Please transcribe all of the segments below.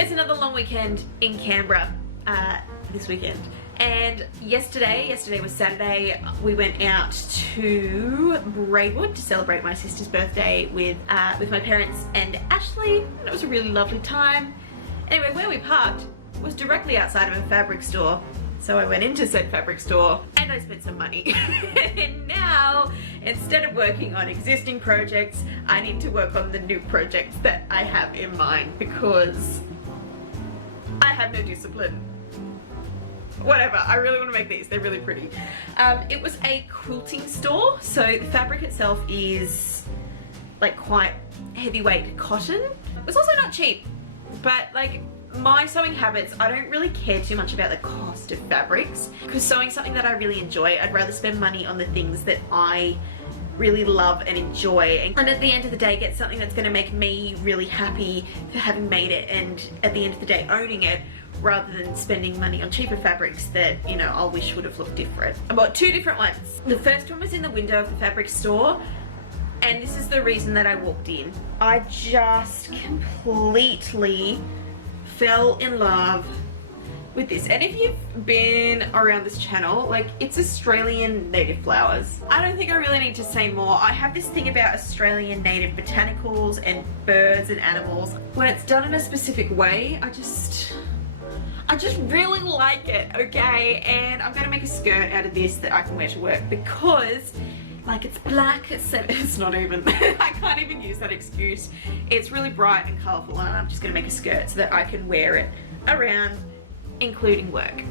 It's another long weekend in Canberra this weekend. And yesterday was Saturday, we went out to Braidwood to celebrate my sister's birthday with my parents and Ashley. And it was a really lovely time. Anyway, where we parked was directly outside of a fabric store. So I went into said fabric store and I spent some money. And now, instead of working on existing projects, I need to work on the new projects that I have in mind because I have no discipline. Whatever, I really want to make these, they're really pretty. It was a quilting store, so the fabric itself is like quite heavyweight cotton. It was also not cheap, but like my sewing habits, I don't really care too much about the cost of fabrics because sewing something that I really enjoy, I'd rather spend money on the things that I really love and enjoy, and at the end of the day get something that's going to make me really happy for having made it, and at the end of the day owning it, rather than spending money on cheaper fabrics that, you know, I'll wish would have looked different. I bought two different ones. The first one was in the window of the fabric store, and this is the reason that I walked in. I just completely fell in love with this. And if you've been around this channel, like, it's Australian native flowers. I don't think I really need to say more. I have this thing about Australian native botanicals and birds and animals. When it's done in a specific way, I just really like it, okay? And I'm gonna make a skirt out of this that I can wear to work because, like, it's black, it's not even, I can't even use that excuse. It's really bright and colourful, and I'm just gonna make a skirt so that I can wear it around, including work.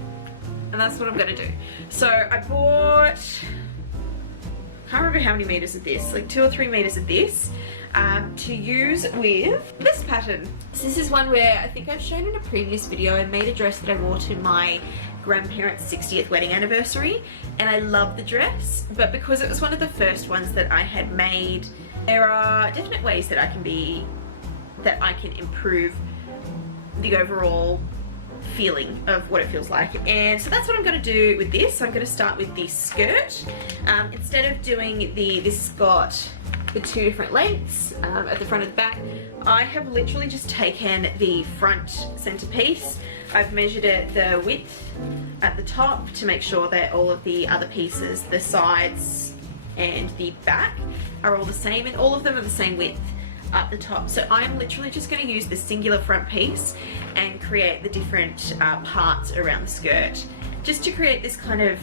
And that's what I'm gonna do. So I bought, I can't remember how many meters of this, like 2 or 3 meters of this, to use with this pattern. So this is one where I think I've shown in a previous video. I made a dress that I wore to my grandparents' 60th wedding anniversary, and I love the dress, but because it was one of the first ones that I had made, there are definite ways that I can improve the overall feeling of what it feels like. And so that's what I'm going to do with this. I'm going to start with the skirt. Instead of doing this got the 2 different lengths at the front and the back, I have literally just taken the front centerpiece. I've measured it, the width at the top, to make sure that all of the other pieces, the sides and the back, are all the same, and all of them are the same width at the top. So I'm literally just going to use the singular front piece and create the different parts around the skirt, just to create this kind of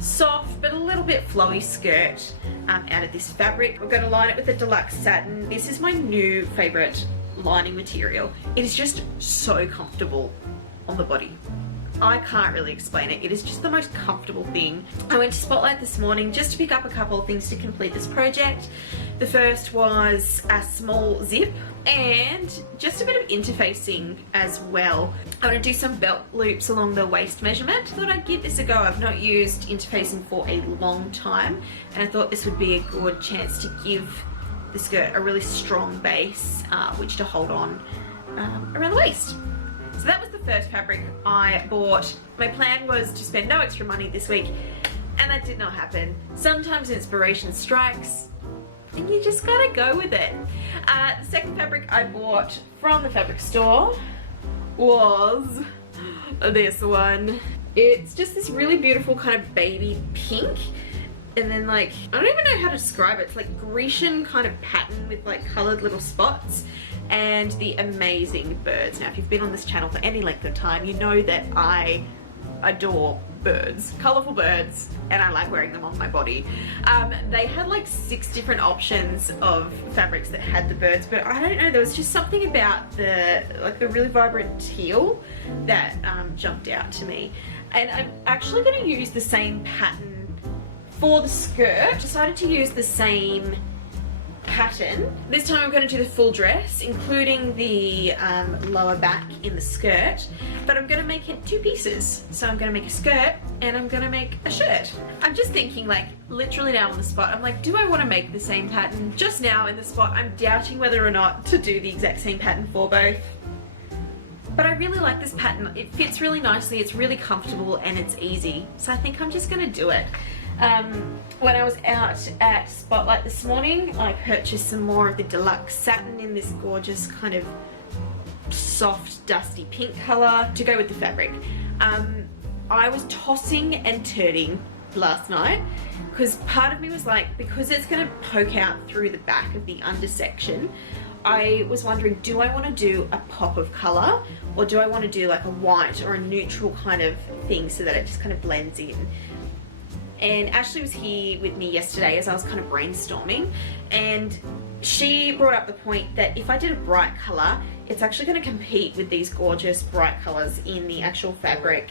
soft but a little bit flowy skirt out of this fabric. We're going to line it with the deluxe satin. This is my new favorite lining material. It is just so comfortable on the body. I can't really explain it. It is just the most comfortable thing. I went to Spotlight this morning just to pick up a couple of things to complete this project. The first was a small zip and just a bit of interfacing as well. I want to do some belt loops along the waist measurement. I thought I'd give this a go. I've not used interfacing for a long time, and I thought this would be a good chance to give the skirt a really strong base which to hold on around the waist. So that was the first fabric I bought. My plan was to spend no extra money this week, and that did not happen. Sometimes inspiration strikes and you just gotta go with it. The second fabric I bought from the fabric store was this one. It's just this really beautiful kind of baby pink, and then, like, I don't even know how to describe it. It's like Grecian kind of pattern with like coloured little spots, and the amazing birds. Now, if you've been on this channel for any length of time, you know that I adore birds, colourful birds, and I like wearing them on my body. They had like 6 different options of fabrics that had the birds, but I don't know, there was just something about the really vibrant teal that jumped out to me. And I'm actually going to use the same pattern for the skirt. Decided to use the same pattern. This time I'm going to do the full dress, including the lower back in the skirt, but I'm going to make it 2 pieces. So I'm going to make a skirt and I'm going to make a shirt. I'm just thinking, like, literally now on the spot, I'm like, do I want to make the same pattern? Just now in the spot, I'm doubting whether or not to do the exact same pattern for both. But I really like this pattern. It fits really nicely, it's really comfortable, and it's easy. So I think I'm just going to do it. When I was out at Spotlight this morning, I purchased some more of the deluxe satin in this gorgeous kind of soft dusty pink colour to go with the fabric. I was tossing and turning last night because part of me was like, because it's going to poke out through the back of the undersection, I was wondering, do I want to do a pop of colour or do I want to do like a white or a neutral kind of thing so that it just kind of blends in. And Ashley was here with me yesterday as I was kind of brainstorming, and she brought up the point that if I did a bright colour, it's actually going to compete with these gorgeous bright colours in the actual fabric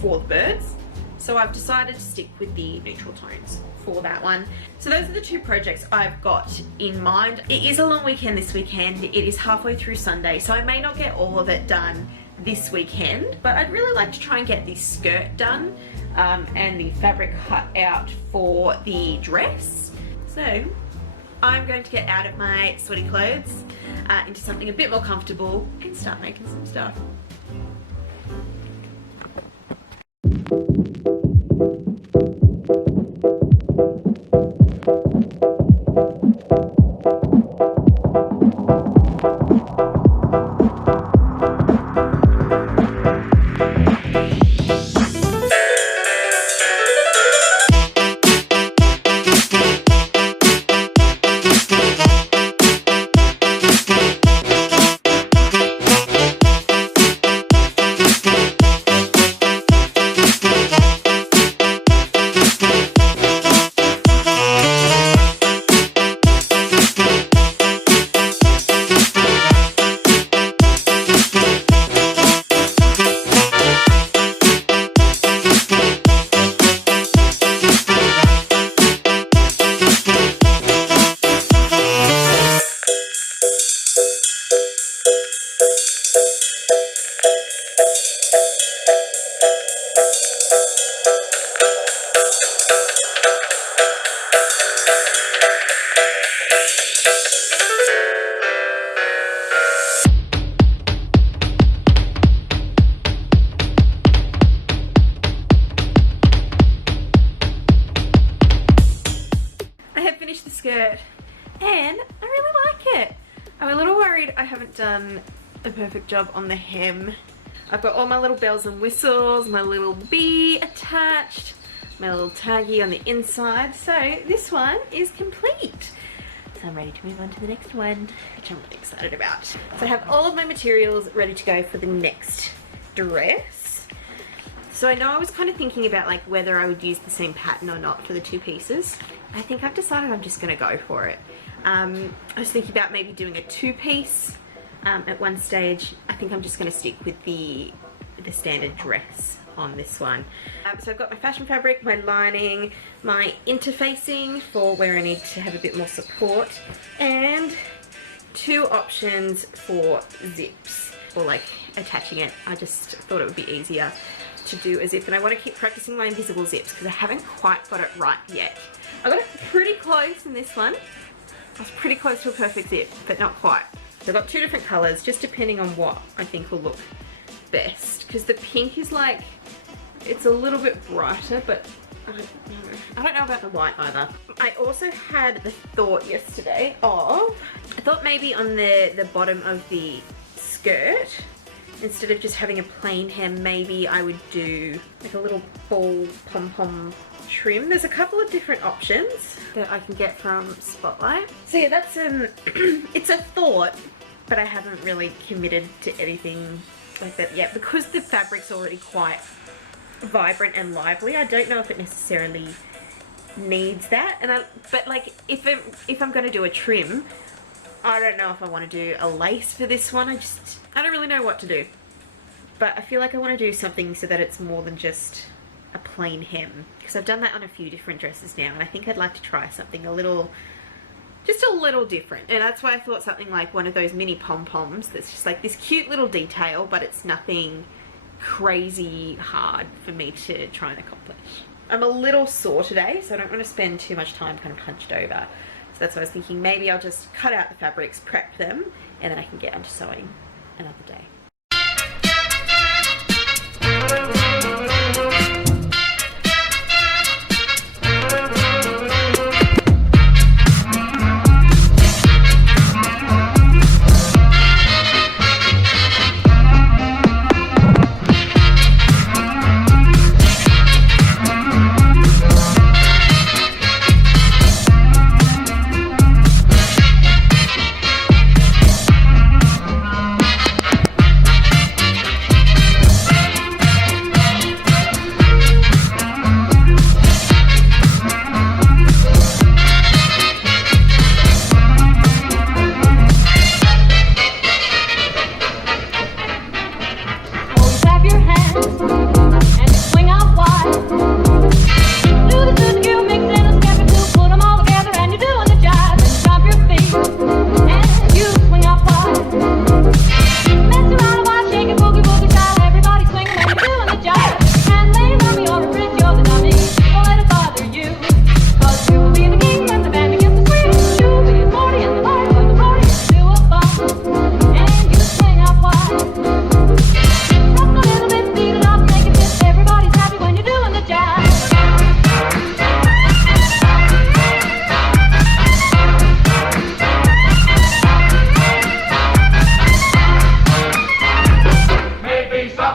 for the birds. So I've decided to stick with the neutral tones for that one. So those are the two projects I've got in mind. It is a long weekend this weekend. It is halfway through Sunday, so I may not get all of it done this weekend, but I'd really like to try and get this skirt done and the fabric cut out for the dress. So I'm going to get out of my sweaty clothes into something a bit more comfortable and start making some stuff. Skirt and I really like it. I'm a little worried I haven't done a perfect job on the hem. I've got all my little bells and whistles, my little bee attached, my little taggy on the inside, so this one is complete. So I'm ready to move on to the next one, which I'm really excited about. So I have all of my materials ready to go for the next dress. So I know I was kind of thinking about like whether I would use the same pattern or not for the two pieces. I think I've decided I'm just going to go for it. I was thinking about maybe doing a two-piece at one stage. I think I'm just going to stick with the standard dress on this one. So I've got my fashion fabric, my lining, my interfacing for where I need to have a bit more support, and two options for zips or like attaching it. I just thought it would be easier to do a zip, and I want to keep practicing my invisible zips because I haven't quite got it right yet. I got it pretty close in this one. I was pretty close to a perfect zip, but not quite. So I've got two different colours, just depending on what I think will look best. Because the pink is like, it's a little bit brighter, but I don't know about the white either. I also had the thought yesterday of, I thought maybe on the bottom of the skirt, instead of just having a plain hem, maybe I would do like a little ball pom-pom trim. There's a couple of different options that I can get from Spotlight. So yeah, that's it's a thought, but I haven't really committed to anything like that yet because the fabric's already quite vibrant and lively. I don't know if it necessarily needs that, but like if I'm going to do a trim, I don't know if I want to do a lace for this one. I don't really know what to do, but I feel like I want to do something so that it's more than just a plain hem, because I've done that on a few different dresses now, and I think I'd like to try something just a little different. And that's why I thought something like one of those mini pom-poms that's just like this cute little detail, but it's nothing crazy hard for me to try and accomplish. I'm a little sore today, so I don't want to spend too much time kind of hunched over. So that's what I was thinking. Maybe I'll just cut out the fabrics, prep them, and then I can get onto sewing another day.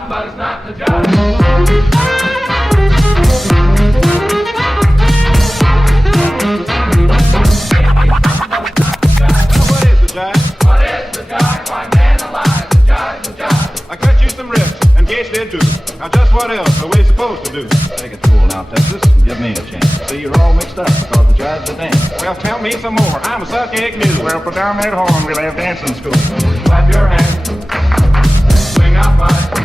job, but it's not the job. What is the jive? What is the jive? Why, man alive, the jive's the jive. I cut you some rips, and Gates did too. Now just what else are we supposed to do? Take it cool now, Texas. Give me a chance. See, you're all mixed up because the jive's a dance. Well, tell me some more. I'm a suck egg mule. Well, put down that horn. We'll have dancing school. Clap your hands, swing out wide.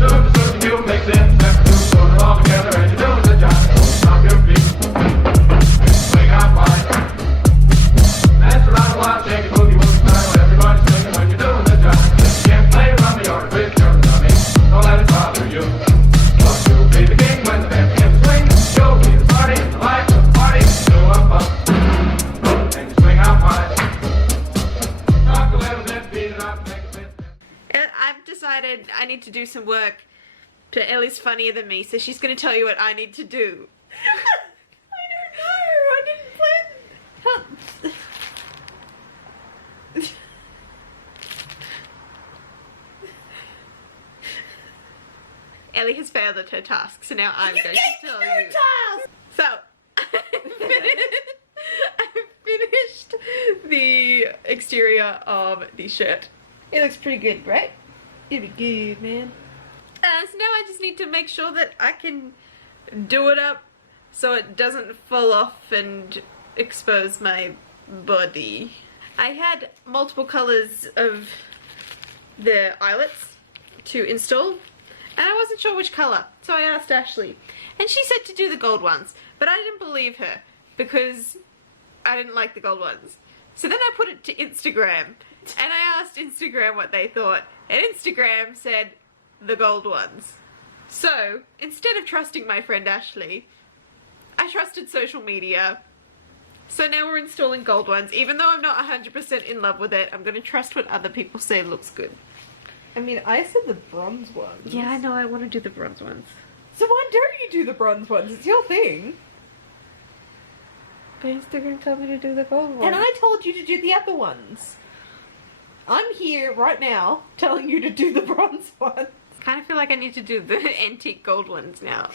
Soon the sushi mule makes it, step two, put it all together, and you're doing the jive. Stop your feet, swing out wide. Dance around a while, shake it, boogie woogie style. Everybody's swinging when you're doing the jive. If you can't play rummy or a bit, you're a dummy. Don't let it bother you. But you'll be the king when the band begins to swing. You'll be the party, the life of the party. Do a bump, and you swing out wide. Talk a little bit, beat it up, make it fit. I've decided I need to do some work. But Ellie's funnier than me, so she's going to tell you what I need to do. I don't know. I didn't plan. Ellie has failed at her task, so now I'm going to tell you. So, I've finished the exterior of the shirt. It looks pretty good, right? It'll be good, man. So now I just need to make sure that I can do it up so it doesn't fall off and expose my body. I had multiple colours of the eyelets to install, and I wasn't sure which colour, so I asked Ashley. And she said to do the gold ones, but I didn't believe her because I didn't like the gold ones. So then I put it to Instagram, and I asked Instagram what they thought, and Instagram said the gold ones. So, instead of trusting my friend Ashley, I trusted social media. So now we're installing gold ones. Even though I'm not 100% in love with it, I'm going to trust what other people say looks good. I mean, I said the bronze ones. Yeah, I know, I want to do the bronze ones. So why don't you do the bronze ones? It's your thing. But Instagram told me to do the gold ones. And I told you to do the other ones. I'm here right now telling you to do the bronze ones. I kind of feel like I need to do the antique gold ones now.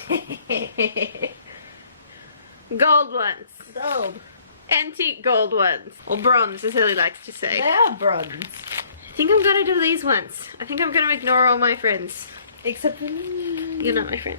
Gold ones. Gold. Antique gold ones. Or bronze, as Ellie likes to say. They are bronze. I think I'm gonna do these ones. I think I'm gonna ignore all my friends. Except for me. You're not my friend.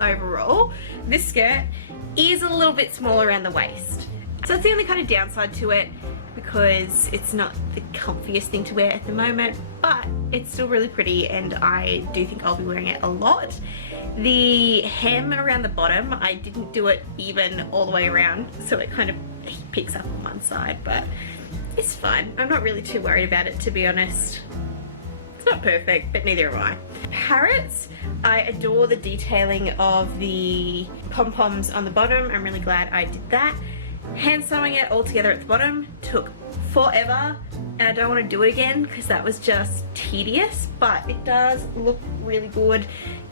overall. This skirt is a little bit smaller around the waist. So that's the only kind of downside to it, because it's not the comfiest thing to wear at the moment, but it's still really pretty and I do think I'll be wearing it a lot. The hem around the bottom, I didn't do it even all the way around, so it kind of picks up on one side, but it's fine. I'm not really too worried about it, to be honest. It's not perfect, but neither am I. Parrots, I adore the detailing of the pom-poms on the bottom. I'm really glad I did that. Hand sewing it all together at the bottom took forever, and I don't want to do it again because that was just tedious, but it does look really good.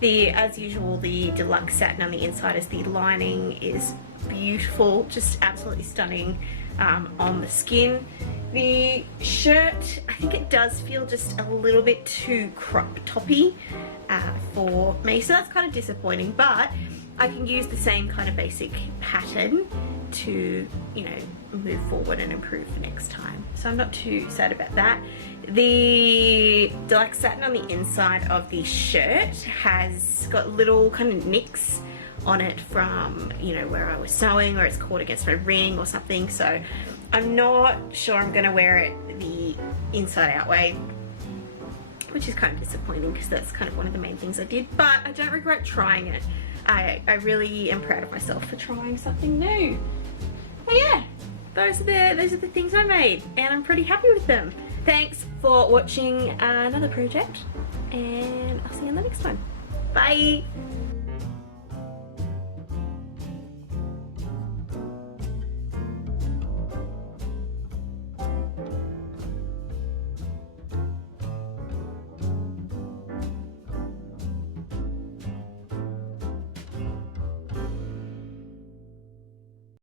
As usual, the deluxe satin on the inside as the lining is beautiful, just absolutely stunning on the skin. The shirt, I think it does feel just a little bit too crop toppy for me, so that's kind of disappointing, but I can use the same kind of basic pattern to, you know, move forward and improve for next time. So I'm not too sad about that. The deluxe satin on the inside of the shirt has got little kind of nicks on it from, you know, where I was sewing, or it's caught against my ring or something, so I'm not sure I'm gonna wear it the inside out way, which is kind of disappointing because that's kind of one of the main things I did, but I don't regret trying it. I really am proud of myself for trying something new. But yeah, those are the things I made, and I'm pretty happy with them. Thanks for watching another project, and I'll see you on the next one. Bye!